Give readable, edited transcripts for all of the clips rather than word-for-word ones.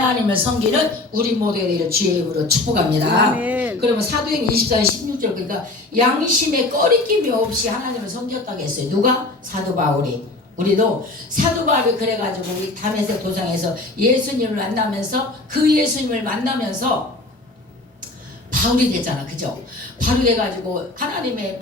하나님을 섬기는 우리 모두에 대해 주의 이름으로 축복합니다. 아멘. 그러면 사도행 24장 16절 그러니까 양심에 꺼리낌이 없이 하나님을 섬겼다고 했어요. 누가? 사도 바울이. 우리도 사도 바울이 그래가지고 우리 다메섹 도상에서 예수님을 만나면서 그 예수님을 만나면서 바울이 됐잖아. 그죠? 바울이 돼가지고 하나님의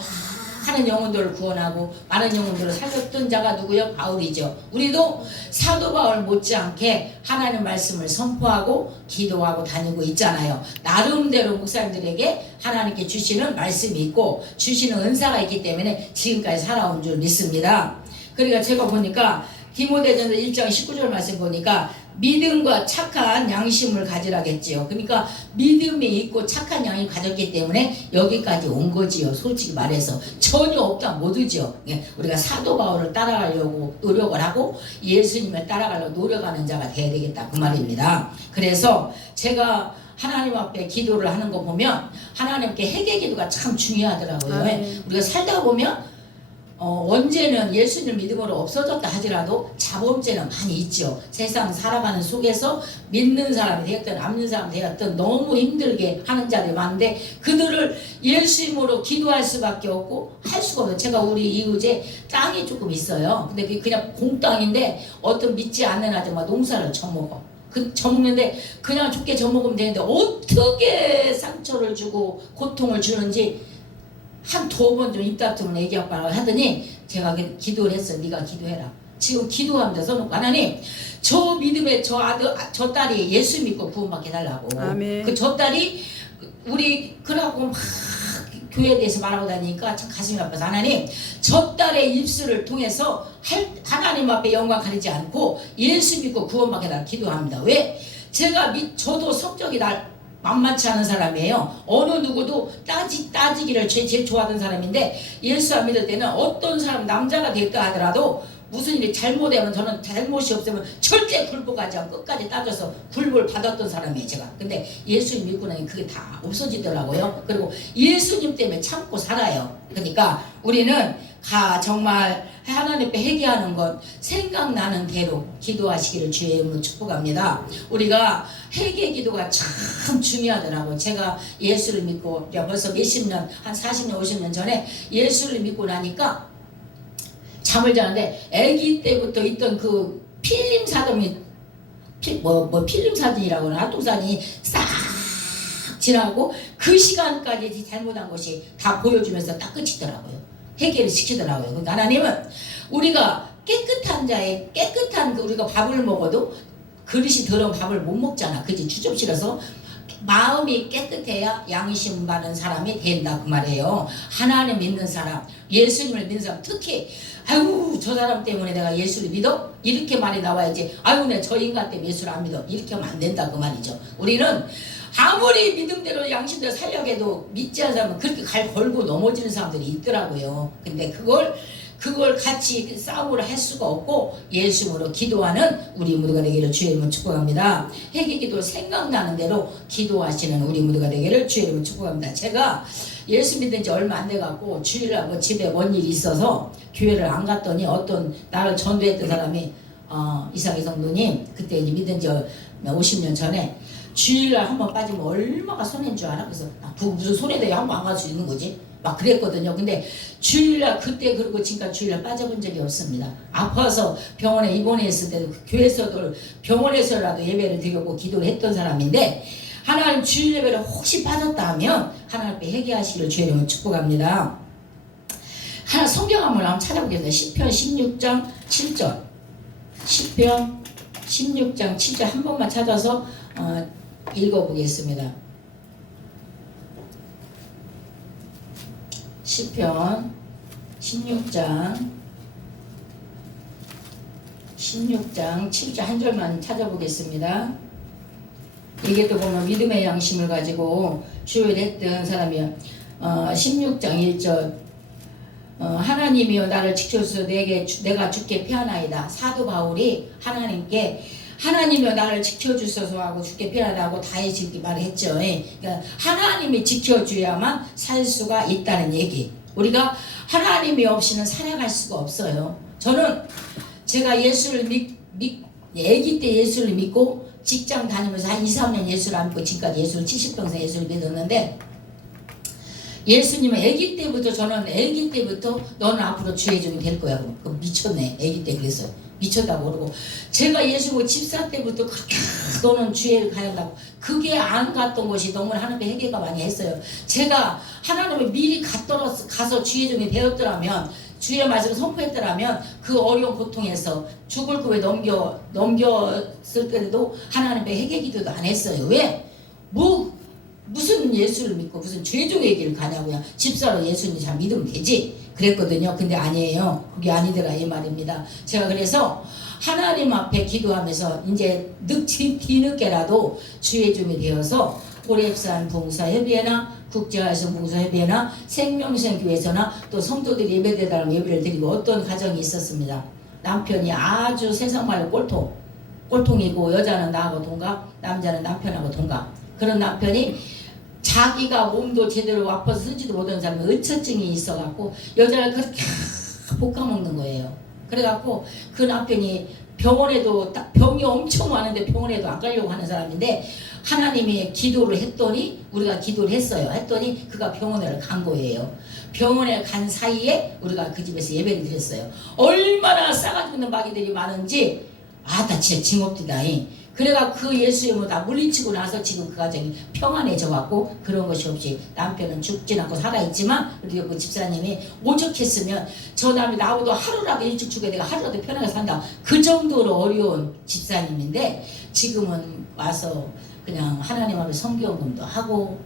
많은 영혼들을 구원하고 많은 영혼들을 살렸던 자가 누구요? 바울이죠. 우리도 사도 바울 못지않게 하나님 말씀을 선포하고 기도하고 다니고 있잖아요. 나름대로 목사님들에게 하나님께 주시는 말씀이 있고 주시는 은사가 있기 때문에 지금까지 살아온 줄 믿습니다. 그러니까 제가 보니까 디모데전서 1장 19절 말씀 보니까 믿음과 착한 양심을 가지라겠지요. 그러니까 믿음이 있고 착한 양심을 가졌기 때문에 여기까지 온 거지요. 솔직히 말해서 전혀 없다 못하죠. 우리가 사도 바울을 따라가려고 노력을 하고 예수님을 따라가려고 노력하는 자가 돼야 되겠다 그 말입니다. 그래서 제가 하나님 앞에 기도를 하는 거 보면 하나님께 회개 기도가 참 중요하더라고요. 우리가 살다 보면 언제는 예수님 믿음으로 없어졌다 하더라도 자범죄는 많이 있죠. 세상 살아가는 속에서 믿는 사람이 되었든 안 믿는 사람이 되었든 너무 힘들게 하는 자들이 많은데 그들을 예수님으로 기도할 수밖에 없고 할 수가 없어요. 제가 우리 이웃에 땅이 조금 있어요. 근데 그게 그냥 공땅인데 어떤 믿지 않는 아줌마 농사를 쳐먹어. 져먹는데 그냥 좋게 져먹으면 되는데 어떻게 상처를 주고 고통을 주는지 한 두 번 좀 입다툼을 얘기하고 하더니 제가 기도를 했어요. 네가 기도해라. 지금 기도합니다. 써놓고 하나님 저 믿음에 저 아들 저 딸이 예수 믿고 구원받게 해달라고. 아멘. 저 딸이 우리 그러고 막 교회에 대해서 말하고 다니니까 참 가슴이 아파서 하나님 저 딸의 입술을 통해서 하나님 앞에 영광 가리지 않고 예수 믿고 구원받게 해달라고 기도합니다. 왜? 저도 성적이 만만치 않은 사람이에요. 어느 누구도 따지기를 제일 좋아하던 사람인데 예수 안 믿을 때는 어떤 사람 남자가 될까 하더라도 무슨 일이 잘못되면 저는 잘못이 없으면 절대 굴복하지 않고 끝까지 따져서 굴복을 받았던 사람이에요 제가. 근데 예수님 믿고 나니 그게 다 없어지더라고요. 그리고 예수님 때문에 참고 살아요. 그러니까 우리는 정말 하나님께 회개하는 것 생각나는 대로 기도하시기를 주의 이름으로 축복합니다. 우리가 회개 기도가 참 중요하더라고요. 제가 예수를 믿고 벌써 몇십 년 한 40년 50년 전에 예수를 믿고 나니까 잠을 자는데 아기 때부터 있던 그 필름 사진이 필름 사진이라고 하나 활동사진이 싹 지나고 그 시간까지 잘못한 것이 다 보여주면서 딱 끝이더라고요. 해결을 시키더라고요. 그러니까 하나님은 우리가 깨끗한 자의 깨끗한 우리가 밥을 먹어도 그릇이 더러운 밥을 못 먹잖아. 그지? 주접실어서 마음이 깨끗해야 양심 바른 사람이 된다 그 말이에요. 하나님 믿는 사람, 예수님을 믿는 사람, 특히 아유 저 사람 때문에 내가 예수를 믿어? 이렇게 말이 나와야지. 아유 내 저 인간 때문에 예수를 안 믿어. 이렇게 하면 안 된다 그 말이죠. 우리는 아무리 믿음대로 양심대로 살려고 해도 믿지 않는 사람은 그렇게 걸고 넘어지는 사람들이 있더라고요. 근데 그걸 같이 싸움을 할 수가 없고 예수님으로 기도하는 우리 모두가 되기를 주의 이름으로 축복합니다. 회개 기도 생각나는 대로 기도하시는 우리 모두가 되기를 주의 이름으로 축복합니다. 제가 예수 믿은 지 얼마 안 돼갖고 주일하고 집에 뭔 일이 있어서 교회를 안 갔더니 어떤 나를 전도했던 사람이 이상희 성도님 그때 이제 믿은 지 50년 전에 주일날 한 번 빠지면 얼마나 손해인 줄 알아? 그래서 무슨 손해돼야 한 번 안 갈 수 있는 거지? 막 그랬거든요. 근데 주일날 그때 그리고 지금까지 주일날 빠져본 적이 없습니다. 아파서 병원에 입원했을 때도 교회에서도 병원에서라도 예배를 드리고 기도를 했던 사람인데 하나님 주일 예배를 혹시 빠졌다 하면 하나님 앞에 회개하시기를 주의 이름으로 축복합니다. 하나 성경 한번 찾아보겠습니다. 시편 16장 7절 시편 16장 7절 한 번만 찾아서 읽어보겠습니다. 시편 16장 7절 한 절만 찾아보겠습니다. 이게 또 보면 믿음의 양심을 가지고 주의를 했던 사람이요. 16장 1절 하나님이여 나를 지켜주소서 내가 주께 피하나이다. 사도 바울이 하나님께 하나님이여 나를 지켜주소서 하고 주께 피하다고 다윗이 말했죠. 그러니까 하나님이 지켜줘야만 살 수가 있다는 얘기. 우리가 하나님이 없이는 살아갈 수가 없어요. 저는 제가 예수를 아기 때 예수를 믿고 직장 다니면서 한 2, 3년 예수를 안 믿고 지금까지 예수를 70평생 예수를 믿었는데 예수님은 아기 때부터 저는 아기 때부터 너는 앞으로 주의 종이 될 거야. 그럼 미쳤네. 아기 때 그랬어요. 미쳤다고 그러고 제가 예수 집사 때부터 그렇게 너는 주의를 가야 한다고 그게 안 갔던 것이 너무 하나님의 회개가 많이 했어요. 제가 하나님을 미리 가서 주의 종이 되었더라면 주의 말씀을 선포했더라면 그 어려운 고통에서 죽을 꿈에 넘겼을 때도 하나님의 회개 기도도 안 했어요. 왜? 무슨 예수를 믿고 무슨 죄종의 길을 가냐고요. 집사로 예수님 잘 믿으면 되지 그랬거든요. 근데 아니에요. 그게 아니더라 이 말입니다. 제가 그래서 하나님 앞에 기도하면서 이제 뒤늦게라도 주의 종이 되어서 고랩산 봉사협의회나 국제화성 봉사협의회나 생명생교회에서나 또 성도들이 예배드리러 예배를 드리고 어떤 가정이 있었습니다. 남편이 아주 세상말로 꼴통이고 여자는 나하고 동갑 남자는 남편하고 동갑 그런 남편이 자기가 몸도 제대로 아파서 쓰지도 못하는 사람이 의처증이 있어갖고 여자를 그렇게 볶아먹는 거예요. 그래갖고 그 남편이 병원에도 병이 엄청 많은데 병원에도 안 가려고 하는 사람인데 하나님이 기도를 했더니 우리가 기도를 했어요. 했더니 그가 병원에 간 거예요. 병원에 간 사이에 우리가 그 집에서 예배를 드렸어요. 얼마나 싸가지 없는 마귀들이 많은지 나 진짜 징업디다. 그래가 그 예수님을 다 물리치고 나서 지금 그 가정이 평안해져갖고 그런 것이 없이 남편은 죽진 않고 살아있지만 우리 그 집사님이 오죽했으면 저 남이 나보다 하루라도 일찍 죽어야 내가 하루라도 편하게 산다 그 정도로 어려운 집사님인데 지금은 와서 그냥 하나님 앞에 성경금도 하고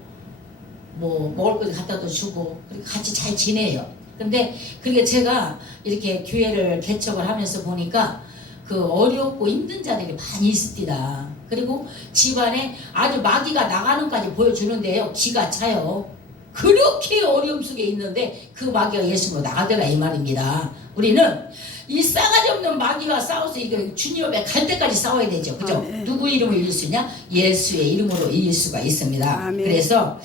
뭐 먹을 거 갖다도 주고 그렇게 같이 잘 지내요. 근데 그게 제가 이렇게 교회를 개척을 하면서 보니까 그 어렵고 힘든 자들이 많이 있습니다. 그리고 집안에 아주 마귀가 나가는까지 보여주는데요. 기가 차요. 그렇게 어려움 속에 있는데 그 마귀가 예수로 나가더라 이 말입니다. 우리는 이 싸가지 없는 마귀가 싸워서 이거 주님 앞에 갈 때까지 싸워야 되죠. 그죠? 누구 이름으로 이길 수 있냐? 예수의 이름으로 이길 수가 있습니다. 아멘. 그래서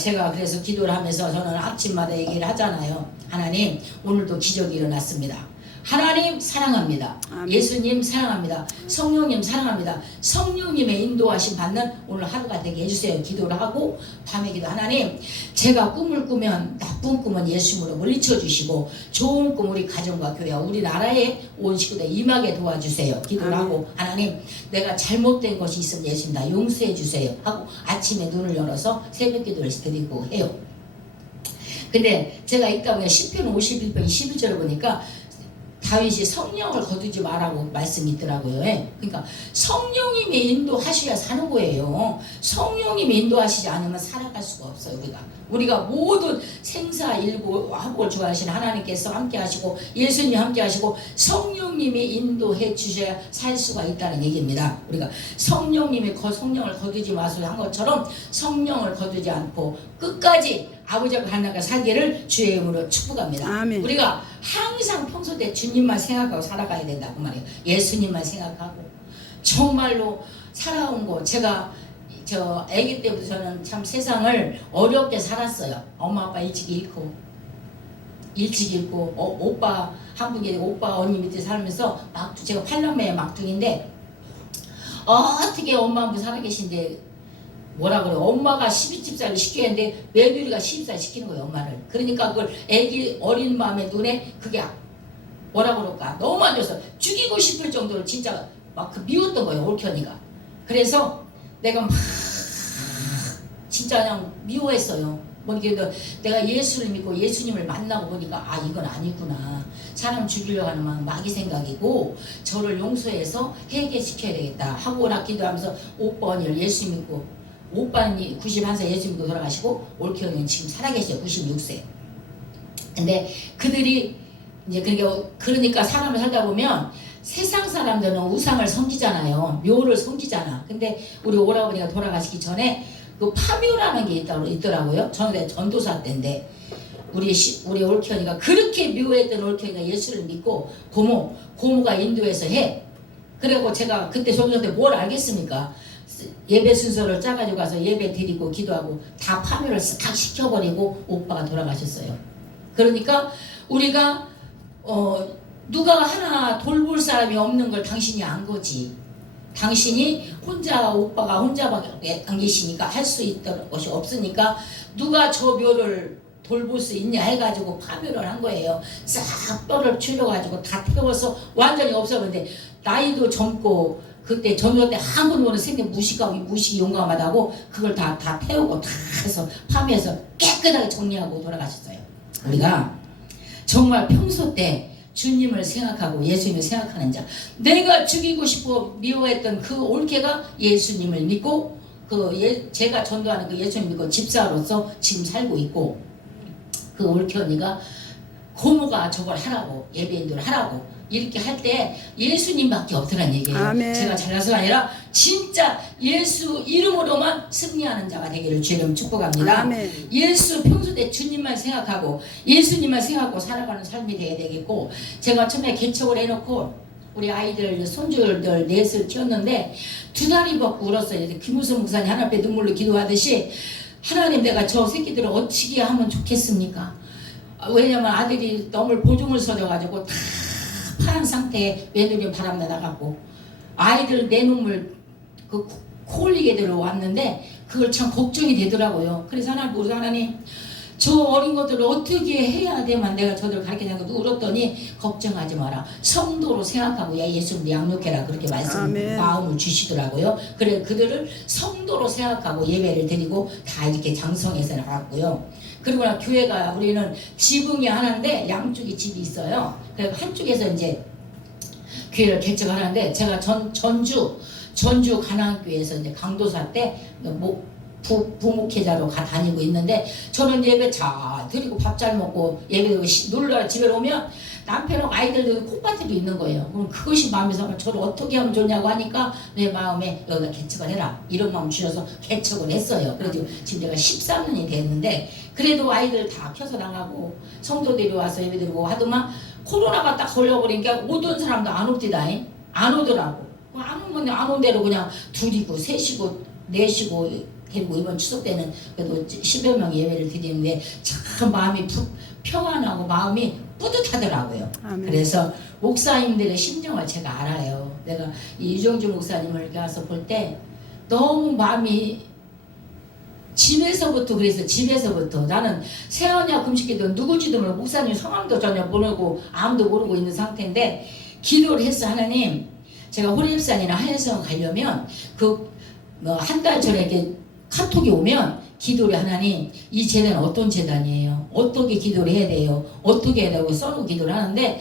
제가 그래서 기도를 하면서 저는 아침마다 얘기를 하잖아요. 하나님 오늘도 기적이 일어났습니다. 하나님 사랑합니다. 아멘. 예수님 사랑합니다. 성령님 사랑합니다. 성령님의 인도하심 받는 오늘 하루가 되게 해주세요. 기도를 하고 밤에 기도 하나님 제가 꿈을 꾸면 나쁜 꿈은 예수님으로 물리쳐 주시고 좋은 꿈 우리 가정과 교회와 우리나라에 온 식구들 임하게 도와주세요. 기도를 아멘. 하고 하나님 내가 잘못된 것이 있으면 예수님 나 용서해 주세요 하고 아침에 눈을 열어서 새벽 기도를 드리고 해요. 근데 제가 읽다 보니까 시편 51편 11절을 보니까 다윗이 성령을 거두지 말라고 말씀이 있더라고요. 그러니까 성령님이 인도하셔야 사는 거예요. 성령님이 인도하시지 않으면 살아갈 수가 없어요. 우리가 모든 생사일고 화복을 주관하시는 하나님께서 함께 하시고 예수님 함께 하시고 성령님이 인도해 주셔야 살 수가 있다는 얘기입니다. 우리가 성령님이 성령을 거두지 마소서 한 것처럼 성령을 거두지 않고 끝까지 아버지 앞에 하나님과 살기를 주의 이름으로 축복합니다. 아멘. 우리가 항상 평소 때 주님만 생각하고 살아가야 된다고 말이에요. 예수님만 생각하고 정말로 살아온 거 제가 아기 때부터 저는 참 세상을 어렵게 살았어요. 엄마 아빠 일찍 잃고 오빠 한 분이 오빠 언니 밑에 살면서 제가 8남매의 막둥인데 어떻게 엄마 한 분 살아계신데 뭐라 그래 엄마가 12집살을 시켜야 하는데 며느리가 12살 시키는 거예요 엄마를. 그러니까 그걸 애기 어린 마음에 눈에 그게 뭐라 그럴까 너무 안 좋아서 죽이고 싶을 정도로 진짜 막 미웠던 거예요 올케언니가. 그래서 내가 막 진짜 그냥 미워했어요. 보니까 내가 예수를 믿고 예수님을 만나고 보니까 이건 아니구나. 사람 죽이려고 하는 마음 마귀 생각이고 저를 용서해서 회개시켜야 되겠다 하고 나 기도하면서 오빠 언니를 예수 믿고 오빠는 91세 예수 믿고 돌아가시고 올케언니는 지금 살아계셔요. 96세. 근데 그들이 이제 그러니까 사람을 살다 보면 세상 사람들은 우상을 섬기잖아요. 묘를 섬기잖아. 근데 우리 오라버니가 돌아가시기 전에 그 파묘라는 게 있더라고요. 저는 전도사 때인데 우리 올케언니가 그렇게 묘했던 올케언니가 예수를 믿고 고모가 인도해서 해. 그리고 제가 그때 조금 전에 뭘 알겠습니까? 예배 순서를 짜가지고 가서 예배 드리고 기도하고 다 파묘를 싹 시켜버리고 오빠가 돌아가셨어요. 그러니까 우리가 누가 하나 돌볼 사람이 없는 걸 당신이 안 거지. 당신이 혼자 오빠가 혼자밖에 안 계시니까 할 수 있던 것이 없으니까 누가 저 묘를 돌볼 수 있냐 해가지고 파묘를 한 거예요. 싹 뼈를 추려가지고 다 태워서 완전히 없어졌는데 나이도 젊고 그때 전도 때 한 번 보는 생긴 무식이 용감하다고 그걸 다 태우고 다 해서 파묘해서 깨끗하게 정리하고 돌아가셨어요. 우리가 정말 평소 때 주님을 생각하고 예수님을 생각하는 자, 내가 죽이고 싶어 미워했던 그 올케가 예수님을 믿고 제가 전도하는 그 예수님 믿고 집사로서 지금 살고 있고, 그 올케 언니가 고모가 저걸 하라고 예배인도를 하라고 이렇게 할 때 예수님밖에 없더란 얘기예요. 아멘. 제가 잘나서가 아니라 진짜 예수 이름으로만 승리하는 자가 되기를 주님 축복합니다. 아멘. 예수 평소 때 주님만 생각하고 예수님만 생각하고 살아가는 삶이 되어야 되겠고, 제가 처음에 개척을 해놓고 우리 아이들 손주들 넷을 키웠는데 2다리 벗고 울었어요. 김우선 목사님 하나님 앞에 눈물로 기도하듯이, 하나님 내가 저 새끼들을 어떻게 하면 좋겠습니까? 왜냐면 아들이 너무 보증을 서져가지고 다 파란 상태에 외눈이 바람 나가고 아이들 내 눈물 그 코 흘리게 들어왔는데 그걸 참 걱정이 되더라고요. 그래서 우리 하나님 저 어린 것들을 어떻게 해야 되면 내가 저들 가르치냐고 울었더니 걱정하지 마라. 성도로 생각하고 예수님을 양육해라. 그렇게 마음을 주시더라고요. 그래 그들을 성도로 생각하고 예배를 드리고 다 이렇게 장성해서 나갔고요. 그리고 교회가 우리는 지붕이 하나인데 양쪽에 집이 있어요. 그래서 한쪽에서 이제 교회를 개척하는데 제가 전주 가나안교회에서 이제 강도사 때 부목회자로 다니고 있는데, 저는 예배 잘 드리고 밥 잘 먹고 예배 드리고 놀러 집에 오면 남편하고 아이들도 콩밭에도 있는 거예요. 그럼 그것이 마음에서 저를 어떻게 하면 좋냐고 하니까 내 마음에 여기다 개척을 해라 이런 마음 주셔서 개척을 했어요. 그래서 지금 제가 13년이 됐는데 그래도 아이들 다 켜서 나가고 성도들이 와서 예배 드리고 하더만 코로나가 딱 걸려버리니까 오던 사람도 안 옵디다. 안 오더라고. 안 오면 안 온 대로 그냥 둘이고 셋이고 넷이고 데리고 이번 추석 때는 그래도 10여 명 예배를 드리는데 참 마음이 평안하고 마음이 뿌듯하더라고요. 아멘. 그래서 목사님들의 심정을 제가 알아요. 내가 이정주 목사님을 이렇게 와서 볼 때 너무 마음이 집에서부터 나는 세언약 금식기도 누구지도 모르고 목사님 성함도 전혀 모르고 아무도 모르고 있는 상태인데 기도를 했어. 하나님 제가 호랩산이나 하얀성 가려면 한 달 전에 이렇게 카톡이 오면 기도를 하나님 이 재단은 어떤 재단이에요? 어떻게 기도를 해야 돼요? 어떻게 해야 되고 써놓고 기도를 하는데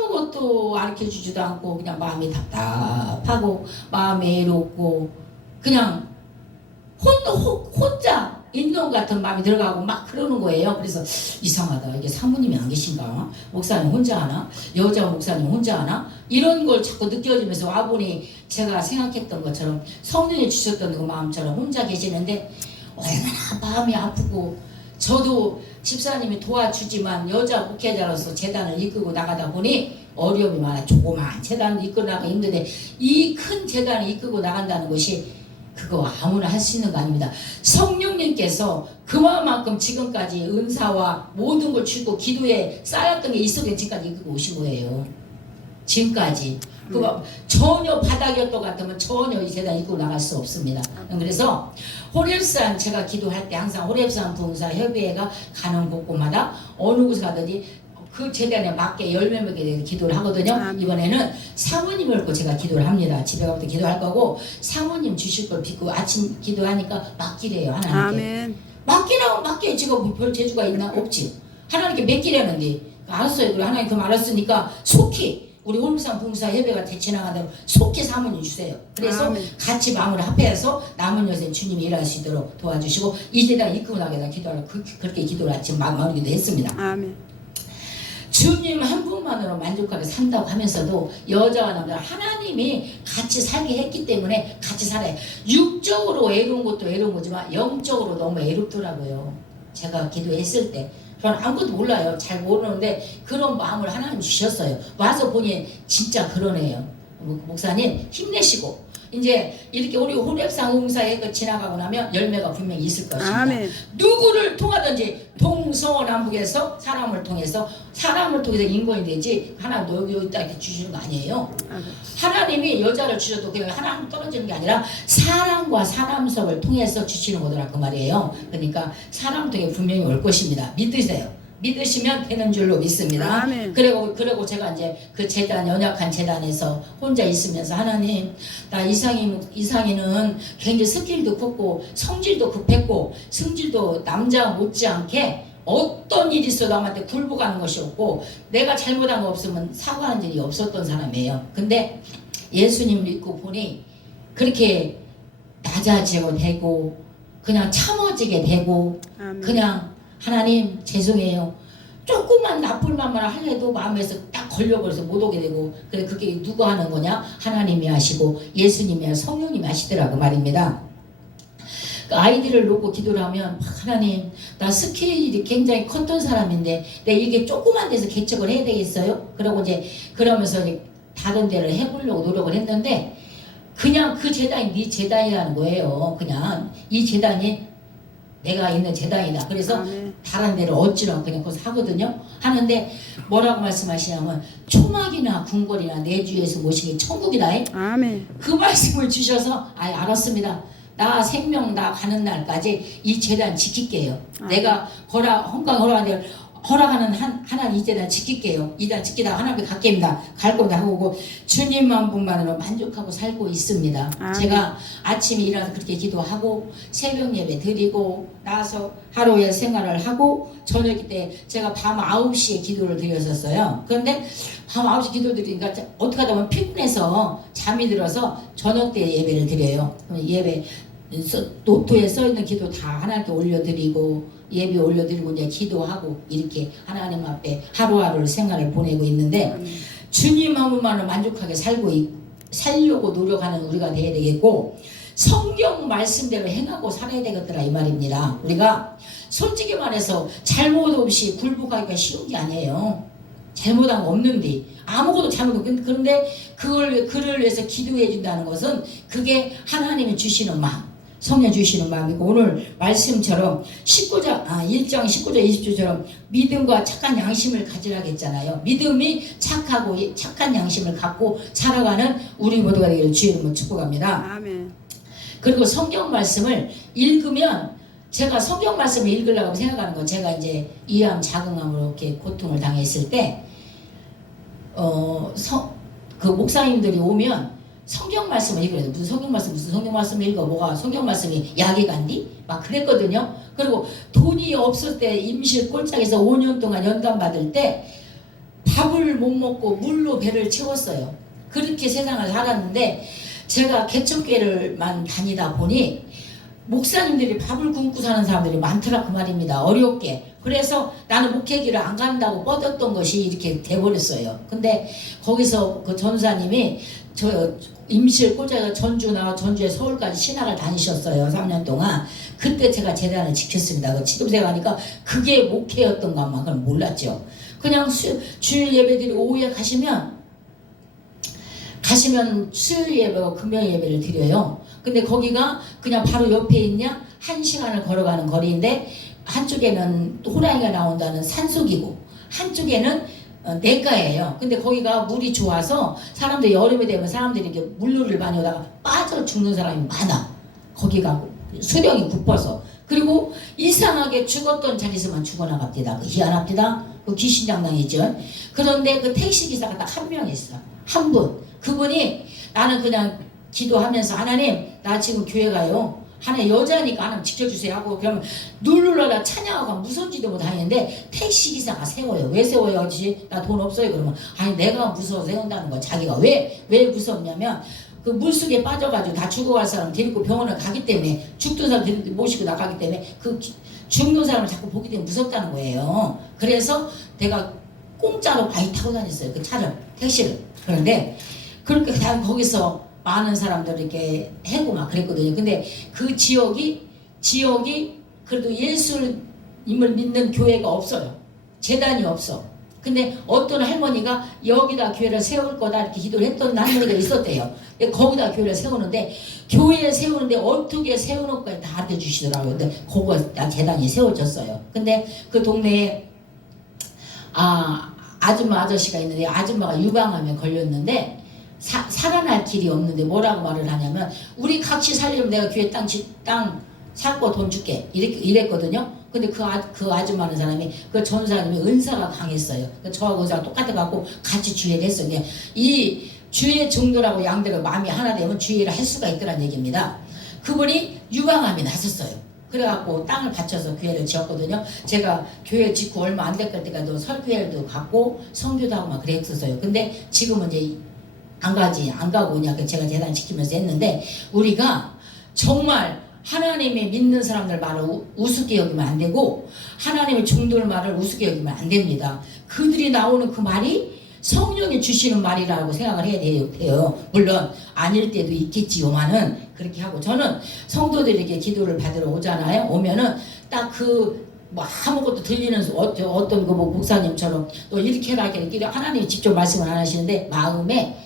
아무것도 가르쳐주지도 않고 그냥 마음이 답답하고 마음이 외롭고 그냥 혼자 인동 같은 마음이 들어가고 막 그러는 거예요. 그래서 이상하다. 이게 사모님이 안 계신가? 목사님 혼자 하나? 여자 목사님 혼자 하나? 이런 걸 자꾸 느껴지면서 와보니 제가 생각했던 것처럼 성령이 주셨던 그 마음처럼 혼자 계시는데 얼마나 마음이 아프고, 저도 집사님이 도와주지만 여자 목회자로서 재단을 이끌고 나가다 보니 어려움이 많아. 조그만 재단을 이끌고 나가기 힘든데 이 큰 재단을 이끌고 나간다는 것이 그거 아무나 할 수 있는 거 아닙니다. 성령님께서 그만큼 지금까지 은사와 모든 걸 주고 기도에 쌓였던 게 있었기에 지금까지 이끌고 오신 거예요. 지금까지. 전혀 바닥이었던 것 같으면 전혀 이 재단 이끌고 나갈 수 없습니다. 그래서 호랩산 제가 기도할 때 항상 호랩산 부흥사 협의회가 가는 곳곳마다 어느 곳에 가든지 그 재단에 맞게 10명에게 대해서 기도를 하거든요. 이번에는 사모님을 놓고 제가 기도를 합니다. 집에 가서 기도할 거고 사모님 주실 걸 믿고 아침 기도하니까 맡기래요. 하나님께. 맡기라고 맡겨요. 지금 별 재주가 있나? 없지. 하나님께 맡기려는데 알았어요. 그래 하나님 그 알았으니까 속히 우리 홀무산 부흥사 협회가 대치나가도록 속히 사모님 주세요. 그래서 같이 마음을 합해서 남은 여생 주님이 일할 수 있도록 도와주시고 이 재단 이끌고 나가다 기도하고 그렇게 기도를 아침 마무리도 했습니다. 아멘. 주님 한 분만으로 만족하게 산다고 하면서도 여자와 남자 하나님이 같이 살게 했기 때문에 같이 살아요. 육적으로 외로운 것도 외로운 거지만 영적으로 너무 외롭더라고요. 제가 기도했을 때 저는 아무것도 몰라요. 잘 모르는데 그런 마음을 하나님 주셨어요. 와서 보니 진짜 그러네요. 목사님 힘내시고 이제 이렇게 우리 호랩산 응사에 지나가고 나면 열매가 분명히 있을 것입니다. 아멘. 누구를 통하든지 동서남북에서 사람을 통해서 인권이 되지 하나님 여기 딱 주시는 거 아니에요. 하나님이 여자를 주셔도 그냥 하나님 떨어지는 게 아니라 사람과 사람석을 통해서 주시는 거더라 그 말이에요. 그러니까 사람 통해 분명히 올 것입니다. 믿으세요. 믿으시면 되는 줄로 믿습니다. 아멘. 그리고 제가 이제 그 재단, 연약한 재단에서 혼자 있으면서 하나님, 나 이상이는 굉장히 스킬도 컸고 성질도 급했고 성질도 남자 못지않게 어떤 일이 있어도 남한테 굴복하는 것이 없고 내가 잘못한 거 없으면 사과하는 일이 없었던 사람이에요. 근데 예수님 믿고 보니 그렇게 낮아지고 되고 그냥 참아지게 되고 아멘. 그냥 하나님 죄송해요. 조금만 나쁠 말만 하려도 마음에서 딱 걸려버려서 못 오게 되고 그래 그게 누가 하는 거냐? 하나님이 하시고 예수님이 성령님이 하시더라고 말입니다. 그 아이들을 놓고 기도를 하면 하나님 나 스케일이 굉장히 컸던 사람인데 내 이게 조그만 데서 개척을 해야 되겠어요? 그러고 이제 그러면서 이제 다른 데를 해보려고 노력을 했는데 그냥 그 재단이 네 재단이라는 거예요. 그냥 이 재단이 내가 있는 재단이다. 그래서 아멘. 다른 데를 어찌나 그냥 거기서 하거든요. 하는데 뭐라고 말씀하시냐면 초막이나 궁궐이나 내 주에서 모시기 천국이다. 아멘. 그 말씀을 주셔서 알았습니다. 나 생명 나 가는 날까지 이 재단 지킬게요. 내가 허락하는 하나님 이 재단 지킬게요. 이 재단 지키다가 하나님께 갈게입니다. 갈 거다 하고 주님만 분만으로 만족하고 살고 있습니다. 아멘. 제가 아침에 일어나서 그렇게 기도하고 새벽 예배 드리고 나서 하루의 생활을 하고 저녁 때 제가 밤 9시에 기도를 드렸었어요. 그런데 밤 9시 기도 드리니까 어떻게 하다 보면 피곤해서 잠이 들어서 저녁 때 예배를 드려요. 예배 노트에 써있는 기도 다 하나님께 올려드리고 예배 올려드리고 이제 기도하고 이렇게 하나님 앞에 하루하루 생활을 보내고 있는데 주님 한 분만을 만족하게 살려고 노력하는 우리가 돼야 되겠고 성경 말씀대로 행하고 살아야 되겠더라 이 말입니다. 우리가 솔직히 말해서 잘못 없이 굴복하기가 쉬운 게 아니에요. 잘못한 거 없는데 아무것도 잘못 없는데 그런데 그를 위해서 기도해 준다는 것은 그게 하나님이 주시는 마음 성령 주시는 마음이고 오늘 말씀처럼 1장 19절 20절처럼 믿음과 착한 양심을 가지라고 했잖아요. 믿음이 착하고 착한 양심을 갖고 살아가는 우리 모두가 되기를 주의 이름으로 축복합니다. 아멘. 그리고 성경 말씀을 읽으면 제가 성경 말씀을 읽으려고 생각하는 건 제가 이제 이암 자궁암으로 이렇게 고통을 당했을 때 그 목사님들이 오면 성경 말씀을 읽어야 돼. 무슨 성경 말씀 읽어. 뭐가 성경 말씀이 약이 간디? 막 그랬거든요. 그리고 돈이 없을 때 임실 꼴짝에서 5년 동안 연금 받을 때 밥을 못 먹고 물로 배를 채웠어요. 그렇게 세상을 살았는데 제가 개척교회를만 다니다 보니 목사님들이 밥을 굶고 사는 사람들이 많더라 그 말입니다. 어렵게. 그래서 나는 목회길을 안 간다고 뻗었던 것이 이렇게 돼버렸어요. 근데 거기서 그 전사님이 저 임실 꼴짝에서 전주에 서울까지 신학을 다니셨어요. 3년 동안. 그때 제가 재단을 지켰습니다. 그 지도생 하니까 그게 목회였던가 막 그걸 몰랐죠. 그냥 주일 예배들이 오후에 가시면 수요일 예배와 금요일 예배를 드려요. 근데 거기가 그냥 바로 옆에 있냐 1시간을 걸어가는 거리인데 한쪽에는 호랑이가 나온다는 산속이고 한쪽에는 내과예요. 근데 거기가 물이 좋아서 사람들이 여름이 되면 사람들이 이렇게 물놀이를 많이 오다가 빠져 죽는 사람이 많아. 거기가 수령이 깊어서. 그리고 이상하게 죽었던 자리에서만 죽어나갑니다. 그 희한합니다. 그 귀신장난이죠. 그런데 그 택시기사가 딱 한 명 있어. 한 분. 그분이 나는 그냥 기도하면서 하나님 나 지금 교회 가요. 하나 여자니까 하나님 지켜주세요 하고 그러면 눌러라 찬양하고 무서운지도 못하는데 택시기사가 세워요. 왜 세워요? 나 돈 없어요. 그러면 아니 내가 무서워서 세운다는 거야. 자기가 왜 무섭냐면 그 물속에 빠져가지고 다 죽어갈 사람 데리고 병원을 가기 때문에 죽던 사람 데리고 모시고 나가기 때문에 그 죽는 사람을 자꾸 보기 때문에 무섭다는 거예요. 그래서 내가 공짜로 많이 타고 다녔어요. 그 차를 택시를. 그런데 그렇게 다 거기서 많은 사람들이 이렇게 해고 막 그랬거든요. 근데 그 지역이 그래도 예수님을 믿는 교회가 없어요. 재단이 없어. 근데 어떤 할머니가 여기다 교회를 세울 거다 이렇게 기도를 했던 할머니가 있었대요. 거기다 교회를 세우는데 교회에 세우는데 어떻게 세우는가 다 알려 주시더라고요. 근데 거기가 재단이 세워졌어요. 근데 그 동네에 아줌마 아저씨가 있는데 아줌마가 유방암에 걸렸는데 살아날 길이 없는데 뭐라고 말을 하냐면 우리 같이 살려면 내가 교회 땅 사고 돈 줄게 이랬거든요. 근데 그 아줌마는 사람이 그 전사님이 은사가 강했어요. 저하고 은사가 똑같아갖고 같이 주의를 했어요. 이 주의 정도라고 양대가 마음이 하나 되면 주의를 할 수가 있더란 얘기입니다. 그분이 유방암이 났었어요. 그래갖고 땅을 바쳐서 교회를 지었거든요. 제가 교회 짓고 얼마 안 될 때까지도 설교회도 갔고 성교도 하고 막 그랬었어요. 근데 지금은 이제 안 가고 그냥 제가 재단 지키면서 했는데 우리가 정말 하나님이 믿는 사람들 말을 우습게 여기면 안 되고 하나님의 종들 말을 우습게 여기면 안 됩니다. 그들이 나오는 그 말이 성령이 주시는 말이라고 생각을 해야 돼요. 물론 아닐 때도 있겠지요만은 그렇게 하고 저는 성도들에게 기도를 받으러 오잖아요. 오면은 딱 뭐 아무것도 들리는 어떤 그 목사님처럼 또 이렇게 해라 이렇게 하나님이 직접 말씀을 안 하시는데 마음에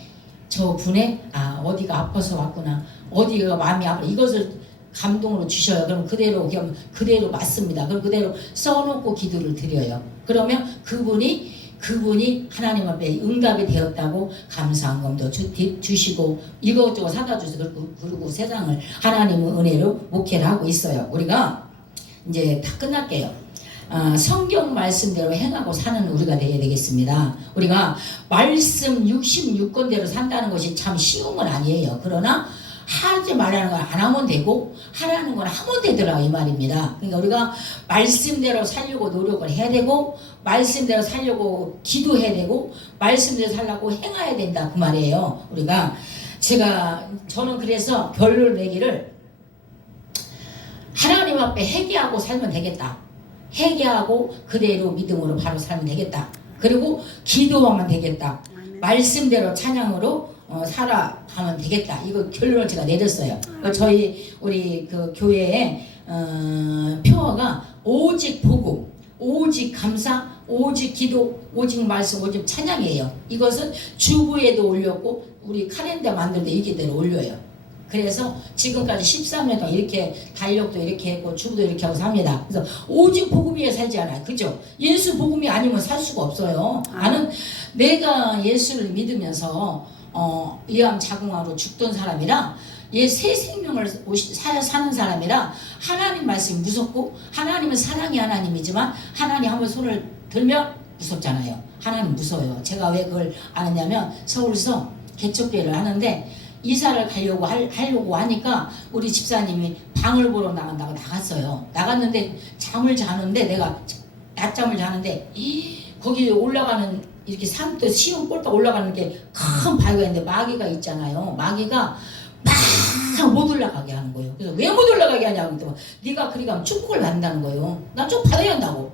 저 분의 어디가 아파서 왔구나 어디가 마음이 아파 이것을 감동으로 주셔요. 그럼 그대로 맞습니다. 그럼 그대로 써놓고 기도를 드려요. 그러면 그분이 하나님 앞에 응답이 되었다고 감사한 검도 주시고 이것저것 사다 주시고 그리고 세상을 하나님의 은혜로 목회를 하고 있어요. 우리가 이제 다 끝날게요. 성경 말씀대로 행하고 사는 우리가 되어야 되겠습니다. 우리가 말씀 66권대로 산다는 것이 참 쉬운 건 아니에요. 그러나 하지 말라는 건 안 하면 되고 하라는 건 하면 되더라 이 말입니다. 그러니까 우리가 말씀대로 살려고 노력을 해야 되고 말씀대로 살려고 기도해야 되고 말씀대로 살려고 행해야 된다 그 말이에요. 저는 그래서 결론을 내기를 하나님 앞에 회개하고 살면 되겠다. 회개하고 그대로 믿음으로 바로 살면 되겠다. 그리고 기도하면 되겠다. 말씀대로 찬양으로 살아가면 되겠다. 이거 결론을 제가 내렸어요. 우리 그 교회의 표어가 오직 복음, 오직 감사, 오직 기도, 오직 말씀, 오직 찬양이에요. 이것은 주부에도 올렸고 우리 카렌더 만들 때 이게대로 올려요. 그래서 지금까지 13년 동안 이렇게 달력도 이렇게 했고 주부도 이렇게 하고 삽니다. 그래서 오직 복음 위에 살지 않아요. 그죠? 예수 복음이 아니면 살 수가 없어요. 나는 내가 예수를 믿으면서 위암 자궁암으로 죽던 사람이라 새 생명을 사는 사람이라 하나님 말씀이 무섭고 하나님은 사랑의 하나님이지만 하나님 한번 손을 들면 무섭잖아요. 하나님 무서워요. 제가 왜 그걸 아느냐면 서울서 개척교회를 하는데 이사를 하려고 하니까 우리 집사님이 방을 보러 나간다고 나갔어요. 나갔는데 잠을 자는데 내가 낮잠을 자는데 거기 올라가는 이렇게 산도 시험 꼴딱 올라가는 게 큰 바위가 있는데 마귀가 있잖아요. 마귀가 막 못 올라가게 하는 거예요. 그래서 왜 못 올라가게 하냐고 했더니 네가 그리 가면 축복을 받는다는 거예요. 난 좀 받아야 한다고.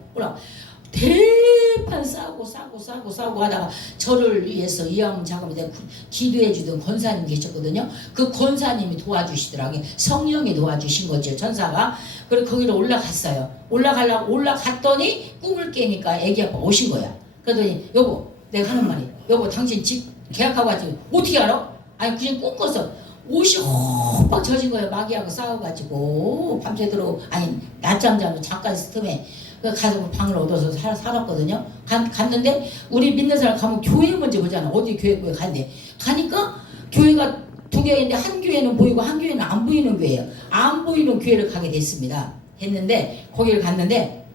대판 싸고 하다가 저를 위해서 이암 작업에 대해 기도해 주던 권사님 계셨거든요. 그 권사님이 도와주시더라고요. 성령이 도와주신 거죠. 천사가. 그리고 거기로 올라갔어요. 올라갔더니 꿈을 깨니까 애기 아빠 오신 거야. 그러더니 여보 내가 하는 말이 여보 당신 집 계약하고 왔지 어떻게 알아? 아니 그냥 꿈 꿨어. 옷이 헛박 젖은 거예요. 마귀하고 싸워가지고 밤새도록 낮잠 자면 잠깐 틈에 가서 방을 얻어서 살았거든요. 갔는데 우리 믿는 사람 가면 교회 먼저 보잖아. 어디 교회 가는데 가니까 교회가 두 개인데 한 교회는 보이고 한 교회는 안 보이는 교회예요. 안 보이는 교회를 가게 됐는데 거기를 갔는데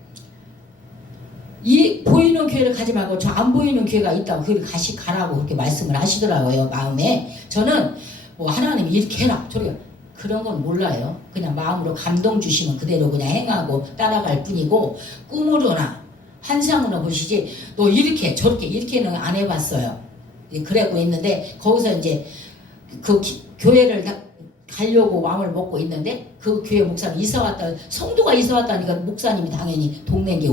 이 보이는 교회를 가지 말고 저 안 보이는 교회가 있다고 거기를 가라고 그렇게 말씀을 하시더라고요. 마음에 저는 뭐 하나님이 이렇게 해라 저렇게 그런 건 몰라요. 그냥 마음으로 감동 주시면 그대로 그냥 행하고 따라갈 뿐이고 꿈으로나 환상으로 보시지 너 이렇게 저렇게 이렇게는 안 해봤어요. 그러고 있는데 거기서 이제 그 교회를 가려고 마음을 먹고 있는데 그 교회 목사님 성도가 이사 왔다니까 목사님이 당연히 동네에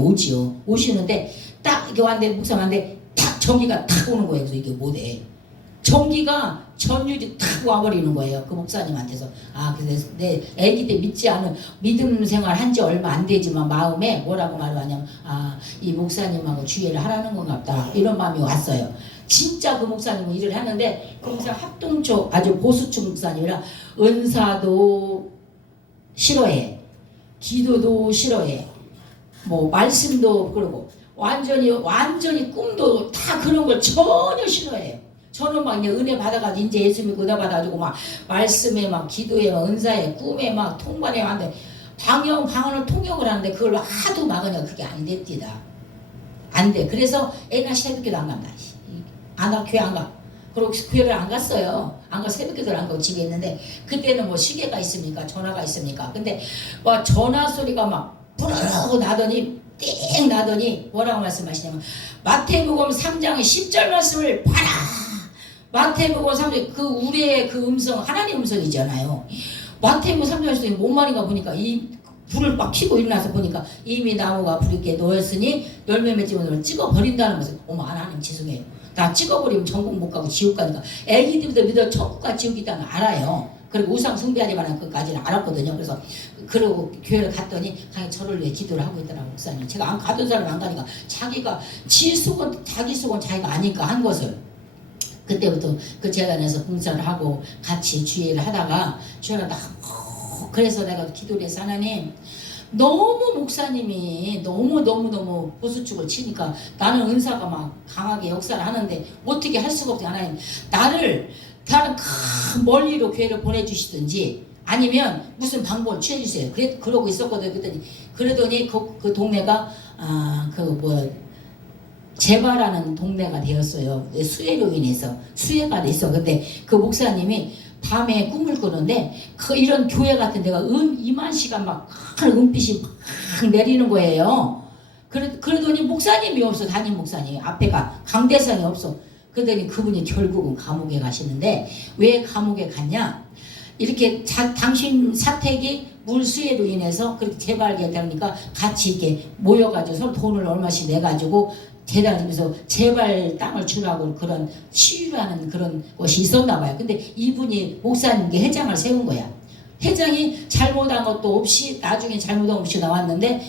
오시는데 딱 이렇게 왔는데 목사님 왔는데 탁 전기가 탁 오는 거예요. 그래서 이게 뭐래? 전기가 전율이 탁 와버리는 거예요. 그 목사님한테서. 아, 그래서 내 애기 때 믿지 않은 믿음 생활 한 지 얼마 안 되지만 마음에 뭐라고 말하냐면, 아, 이 목사님하고 주의를 하라는 것 같다. 이런 마음이 왔어요. 진짜 그 목사님은 일을 하는데, 그 목사 합동쪽 아주 보수층 목사님이라 은사도 싫어해. 기도도 싫어해. 뭐 말씀도 그러고 완전히 꿈도 다 그런 걸 전혀 싫어해요. 저는 막 그냥 은혜 받아가지고 이제 예수 믿고 은혜 받아가지고 막 말씀에 막 기도에 막 은사에 꿈에 막 통관에 하는데 방언을 통역을 하는데 그걸 하도 막으냐 그게 안 됩니다. 안 돼. 그래서 애나 새벽기도 안 간다. 안 가, 교회 안 가. 그리고 교회를 안 갔어요. 안 가, 새벽기도를 안 가고 집에 있는데 그때는 뭐 시계가 있습니까? 전화가 있습니까? 근데 막 전화 소리가 막 부르르 나더니 띵 나더니 뭐라고 말씀하시냐면 마태복음 3장 10절 말씀을 봐라. 마태복음 3장 그 우리의 그 음성 하나님 음성이잖아요. 마태복음 3장에서 뭔 말인가 보니까 이 불을 막 켜고 일어나서 보니까 이미 나무가 불 있게 놓였으니 열매 맺으면 찍어버린다는 것을 어머 하나님 죄송해요. 나 찍어버리면 전국 못 가고 지옥 가니까 애기들부터 믿어 천국과 지옥이 있다는 거 알아요. 그리고 우상 숭배하지 말라는 것까지는 알았거든요. 그래서 그러고 교회를 갔더니 저를 위해 기도를 하고 있더라고요. 목사님. 제가 안 가던 사람이 안 가니까 자기가 자기 속은 자기가 아니까 한 것을 그때부터 그 재단에서 봉사를 하고 같이 주의를 하다가 그래서 내가 기도를 해서 하나님 너무 목사님이 너무 보수축을 치니까 나는 은사가 막 강하게 역사를 하는데 어떻게 할 수가 없지. 하나님 나를 다른 큰 멀리로 교회를 보내주시든지 아니면 무슨 방법을 취해주세요. 그러고 있었거든요. 그러더니 그 동네가 제바라는 동네가 되었어요. 수해로 인해서 수해가 있어. 근데 그 목사님이 밤에 꿈을 꾸는데 이런 교회 같은 데가 임한 시간 막 은빛이 막 내리는 거예요. 그러더니 목사님이 없어. 담임 목사님 앞에가 강대상이 없어. 그러더니 그분이 결국은 감옥에 가시는데 왜 감옥에 갔냐? 이렇게 당신 사택이 물수해로 인해서 그렇게 재발되니까 같이 이렇게 모여가지고 서로 돈을 얼마씩 내가지고 대단하면서 재발 땅을 주라고 그런 시위라는 그런 것이 있었나 봐요. 근데 이분이 목사님께 회장을 세운 거야. 회장이 잘못한 것도 없이 나중에 잘못한 것 없이 나왔는데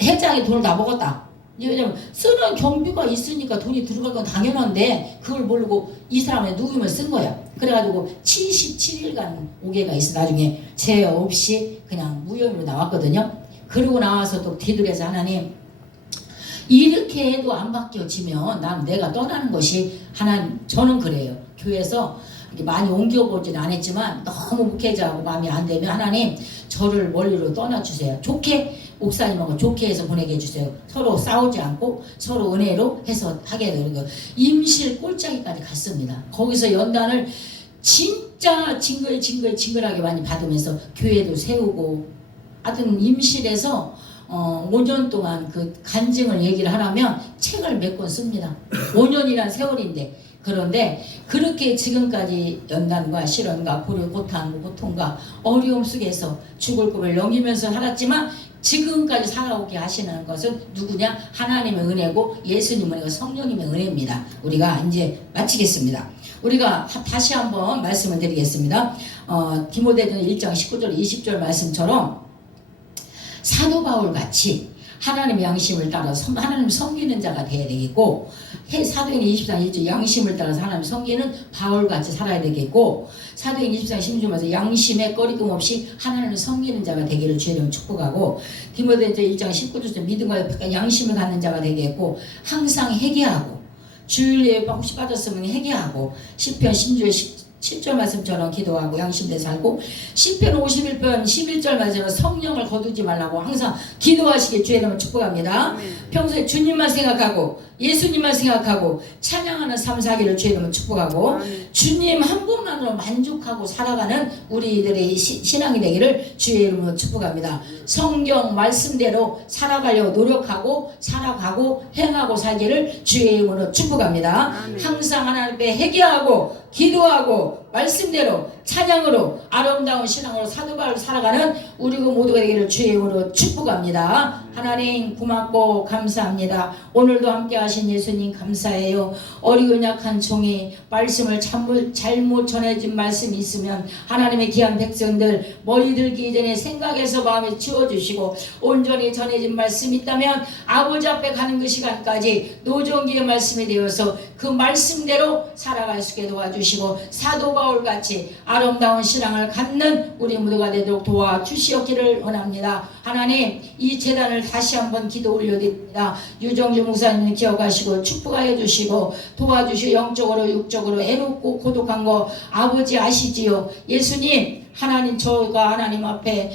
회장이 돈을 다 먹었다. 왜냐면 쓰는 경비가 있으니까 돈이 들어갈 건 당연한데 그걸 모르고 이 사람의 누임을 쓴 거야. 그래가지고 77일간 오개가 있어. 나중에 죄 없이 그냥 무혐의로 나왔거든요. 그러고 나와서 또 기도해서 하나님 이렇게 해도 안 바뀌어지면 내가 떠나는 것이 하나님. 저는 그래요. 교회에서 많이 옮겨보지는 않았지만 너무 목회자하고 마음이 안 되면 하나님 저를 멀리로 떠나주세요. 좋게 목사님하고 좋게 해서 보내게 해주세요. 서로 싸우지 않고 서로 은혜로 해서 하게 되는 임실 꼴짜기까지 갔습니다. 거기서 연단을 진짜 징글하게 많이 받으면서 교회도 세우고 하여튼 임실에서 5년 동안 그 간증을 얘기를 하라면 책을 몇 권 씁니다. 5년이란 세월인데 그런데 그렇게 지금까지 연단과 시련과 고통과 어려움 속에서 죽을 꿈을 넘기면서 살았지만 지금까지 살아오게 하시는 것은 누구냐? 하나님의 은혜고 예수님의 은혜고 성령님의 은혜입니다. 우리가 이제 마치겠습니다. 우리가 다시 한번 말씀을 드리겠습니다. 디모데전 1장 19절 20절 말씀처럼 사도 바울 같이 하나님의 양심을 따라서 하나님 섬기는 자가 되어야 되겠고 사도행 24장 1절 양심을 따라서 하나님 섬기는 바울같이 살아야 되겠고 사도행 24장 16절에서 양심에 꺼리낌 없이 하나님을 섬기는 자가 되기를 주님 축복하고 디모데전 1장 19절 믿음과 양심을 갖는 자가 되겠고 항상 회개하고 주일에 혹시 빠졌으면 회개하고 시편 10절 7절 말씀처럼 기도하고 양심대 살고 시편 51편 11절 말씀처럼 성령을 거두지 말라고 항상 기도하시길 주의 이름으로 축복합니다. 평소에 주님만 생각하고 예수님만 생각하고 찬양하는 삶 사기를 주의 이름으로 축복하고 주님 한 분만으로 만족하고 살아가는 우리들의 신앙이 되기를 주의 이름으로 축복합니다. 성경 말씀대로 살아가려고 노력하고 살아가고 행하고 살기를 주의 이름으로 축복합니다. 항상 하나님 앞에 회개하고 기도하고 말씀대로 찬양으로 아름다운 신앙으로 사도바울로 살아가는 우리 그 모두가 되기를 주의 이름으로 축복합니다. 하나님 고맙고 감사합니다. 오늘도 함께 하신 예수님 감사해요. 어리고 약한 종이 말씀을 잘못 전해진 말씀이 있으면 하나님의 귀한 백성들 머리 들기 전에 생각해서 마음에 지워주시고, 온전히 전해진 말씀이 있다면 아버지 앞에 가는 그 시간까지 노종기의 말씀이 되어서 그 말씀대로 살아갈 수 있게 도와주시고, 사도 바울같이 아름다운 신앙을 갖는 우리 모두가 되도록 도와주시옵기를 원합니다. 하나님, 이 재단을 다시 한번 기도 올려드립니다. 유정주 목사님을 기억하시고 축복하여 주시고 도와주시고, 영적으로 육적으로 애롭고 고독한 거 아버지 아시지요. 예수님, 하나님, 저가 하나님 앞에